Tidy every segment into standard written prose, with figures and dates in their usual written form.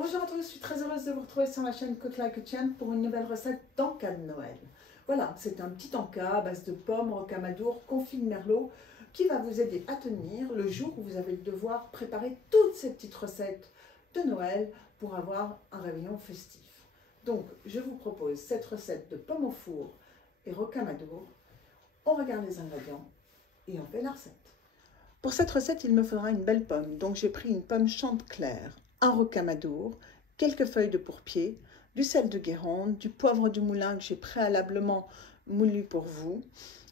Bonjour à tous, je suis très heureuse de vous retrouver sur la chaîne Cook Like a Champ pour une nouvelle recette d'encas de Noël. Voilà, c'est un petit encas à base de pommes, rocamadour, confit de merlot qui va vous aider à tenir le jour où vous allez devoir préparer toutes ces petites recettes de Noël pour avoir un réveillon festif. Donc, je vous propose cette recette de pommes au four et rocamadour. On regarde les ingrédients et on fait la recette. Pour cette recette, il me faudra une belle pomme. Donc, j'ai pris une pomme Chantecler, un rocamadour, quelques feuilles de pourpier, du sel de Guérande, du poivre du moulin que j'ai préalablement moulu pour vous,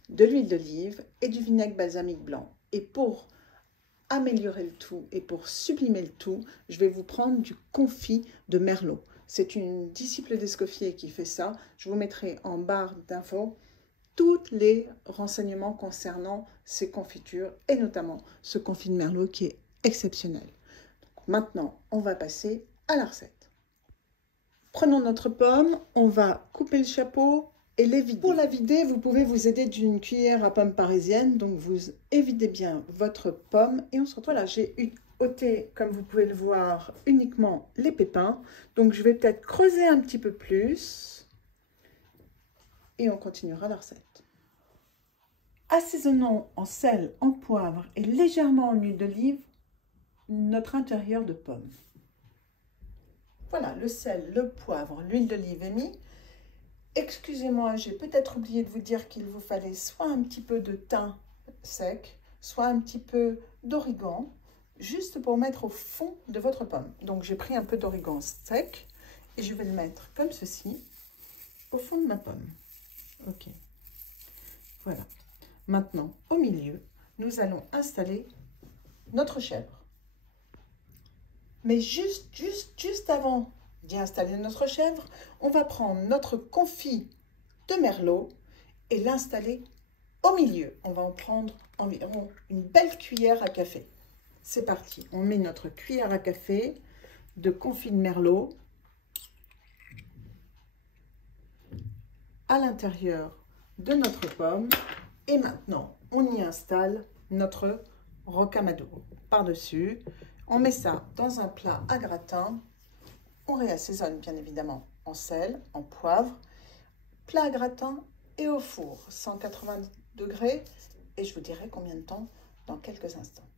de l'huile d'olive et du vinaigre balsamique blanc. Et pour améliorer le tout et pour sublimer le tout, je vais vous prendre du confit de merlot. C'est une disciple d'Escoffier qui fait ça. Je vous mettrai en barre d'infos tous les renseignements concernant ces confitures et notamment ce confit de merlot qui est exceptionnel. Maintenant, on va passer à la recette. Prenons notre pomme, on va couper le chapeau et les vider. Pour la vider, vous pouvez vous aider d'une cuillère à pomme parisienne. Donc, vous évidez bien votre pomme et on se retrouve. Voilà, j'ai ôté, comme vous pouvez le voir, uniquement les pépins. Donc, je vais peut-être creuser un petit peu plus et on continuera la recette. Assaisonnons en sel, en poivre et légèrement en huile d'olive notre intérieur de pomme. Voilà, le sel, le poivre, l'huile d'olive est mis. Excusez-moi, j'ai peut-être oublié de vous dire qu'il vous fallait soit un petit peu de thym sec, soit un petit peu d'origan, juste pour mettre au fond de votre pomme. Donc j'ai pris un peu d'origan sec et je vais le mettre comme ceci au fond de ma pomme. Ok, voilà. Maintenant, au milieu, nous allons installer notre chèvre. Mais juste avant d'y installer notre chèvre, on va prendre notre confit de merlot et l'installer au milieu. On va en prendre environ une belle cuillère à café. C'est parti, on met notre cuillère à café de confit de merlot à l'intérieur de notre pomme. Et maintenant, on y installe notre rocamadour par-dessus. On met ça dans un plat à gratin. On réassaisonne bien évidemment en sel, en poivre. Plat à gratin et au four, 180 degrés. Et je vous dirai combien de temps dans quelques instants.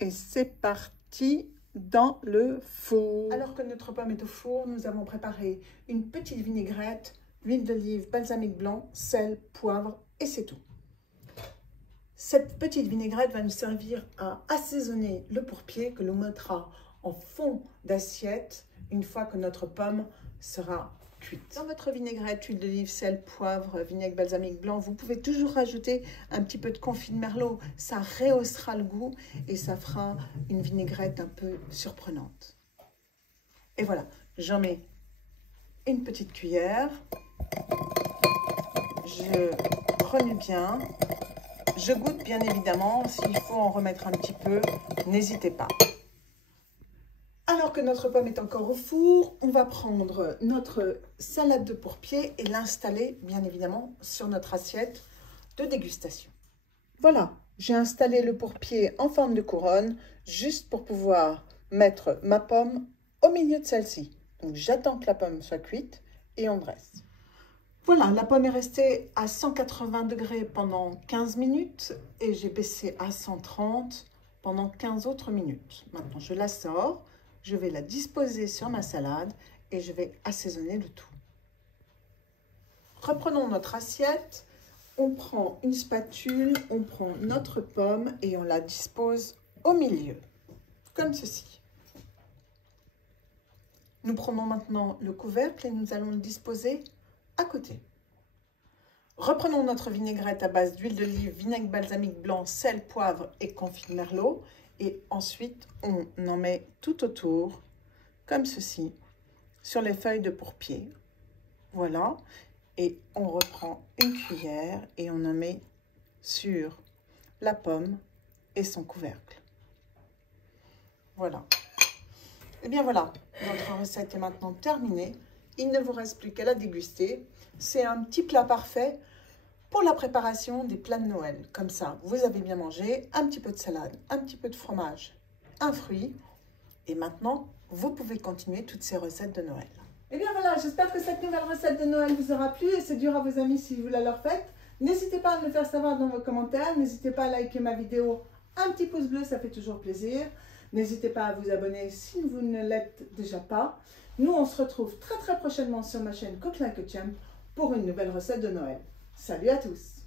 Et c'est parti dans le four. Alors que notre pomme est au four, nous avons préparé une petite vinaigrette, huile d'olive, balsamique blanc, sel, poivre et c'est tout. Cette petite vinaigrette va nous servir à assaisonner le pourpier que l'on mettra en fond d'assiette une fois que notre pomme sera cuite. Dans votre vinaigrette, huile d'olive, sel, poivre, vinaigre balsamique blanc, vous pouvez toujours rajouter un petit peu de confit de merlot. Ça rehaussera le goût et ça fera une vinaigrette un peu surprenante. Et voilà, j'en mets une petite cuillère. Je remue bien. Je goûte bien évidemment, s'il faut en remettre un petit peu, n'hésitez pas. Alors que notre pomme est encore au four, on va prendre notre salade de pourpier et l'installer bien évidemment sur notre assiette de dégustation. Voilà, j'ai installé le pourpier en forme de couronne, juste pour pouvoir mettre ma pomme au milieu de celle-ci. Donc j'attends que la pomme soit cuite et on dresse. Voilà, la pomme est restée à 180 degrés pendant 15 minutes et j'ai baissé à 130 pendant 15 autres minutes. Maintenant, je la sors, je vais la disposer sur ma salade et je vais assaisonner le tout. Reprenons notre assiette, on prend une spatule, on prend notre pomme et on la dispose au milieu, comme ceci. Nous prenons maintenant le couvercle et nous allons le disposer à côté. Reprenons notre vinaigrette à base d'huile d'olive, vinaigre balsamique blanc, sel, poivre et confit de merlot. Et ensuite, on en met tout autour, comme ceci, sur les feuilles de pourpier. Voilà. Et on reprend une cuillère et on en met sur la pomme et son couvercle. Voilà. Et bien voilà, notre recette est maintenant terminée. Il ne vous reste plus qu'à la déguster. C'est un petit plat parfait pour la préparation des plats de Noël. Comme ça, vous avez bien mangé, un petit peu de salade, un petit peu de fromage, un fruit. Et maintenant, vous pouvez continuer toutes ces recettes de Noël. Et bien voilà, j'espère que cette nouvelle recette de Noël vous aura plu et séduira vos amis si vous la leur faites. N'hésitez pas à me le faire savoir dans vos commentaires. N'hésitez pas à liker ma vidéo. Un petit pouce bleu, ça fait toujours plaisir. N'hésitez pas à vous abonner si vous ne l'êtes déjà pas. Nous, on se retrouve très prochainement sur ma chaîne Cook Like a Champ pour une nouvelle recette de Noël. Salut à tous!